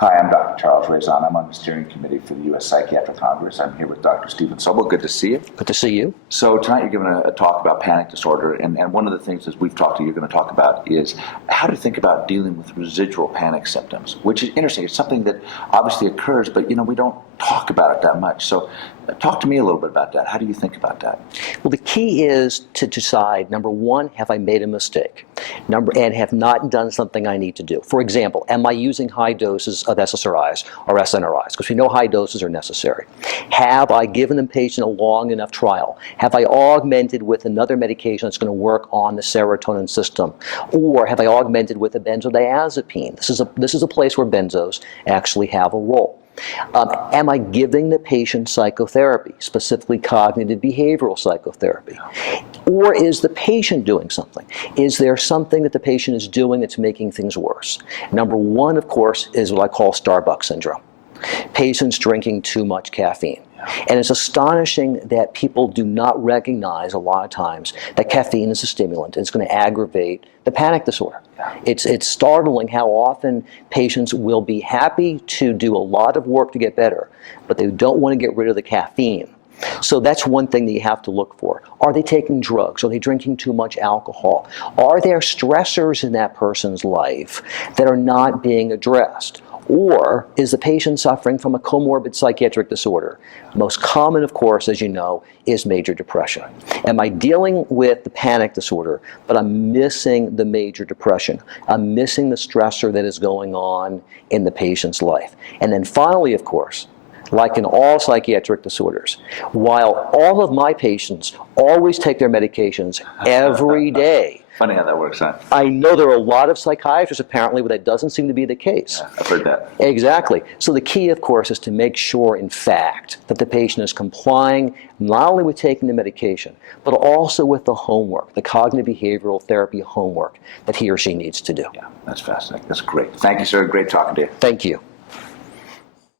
Hi, I'm Dr. Charles Raison. I'm on the steering committee for the U.S. Psychiatric Congress. I'm here with Dr. Stephen Sobel. Good to see you. Good to see you. So tonight you're giving a talk about panic disorder, and one of the things as we've talked to you, you're going to talk about is how to think about dealing with residual panic symptoms, which is interesting. It's something that obviously occurs, but we don't talk about it that much. So talk to me a little bit about that. How do you think about that? Well, the key is to decide, number one, have I made a mistake? And have not done something I need to do. For example, am I using high doses of SSRIs or SNRIs? Because we know high doses are necessary. Have I given the patient a long enough trial? Have I augmented with another medication that's going to work on the serotonin system? Or have I augmented with a benzodiazepine? This is a place where benzos actually have a role. Am I giving the patient psychotherapy, specifically cognitive behavioral psychotherapy? Or is the patient doing something? Is there something that the patient is doing that's making things worse? Number one, of course, is what I call Starbuck Syndrome. Patients drinking too much caffeine. And it's astonishing that people do not recognize a lot of times that caffeine is a stimulant and it's going to aggravate the panic disorder. It's startling how often patients will be happy to do a lot of work to get better, but they don't want to get rid of the caffeine. So that's one thing that you have to look for. Are they taking drugs? Are they drinking too much alcohol? Are there stressors in that person's life that are not being addressed? Or is the patient suffering from a comorbid psychiatric disorder? Most common, of course, as you know, is major depression. Am I dealing with the panic disorder, but I'm missing the major depression? I'm missing the stressor that is going on in the patient's life. And then finally, of course, like in all psychiatric disorders, while all of my patients always take their medications every day, Funny how that works, huh? I know there are a lot of psychiatrists apparently where that doesn't seem to be the case. Yeah, I've heard that. Exactly. So the key, of course, is to make sure, in fact, that the patient is complying not only with taking the medication, but also with the homework, the cognitive behavioral therapy homework that he or she needs to do. Yeah, that's fascinating. That's great. Thank you, sir. Great talking to you. Thank you.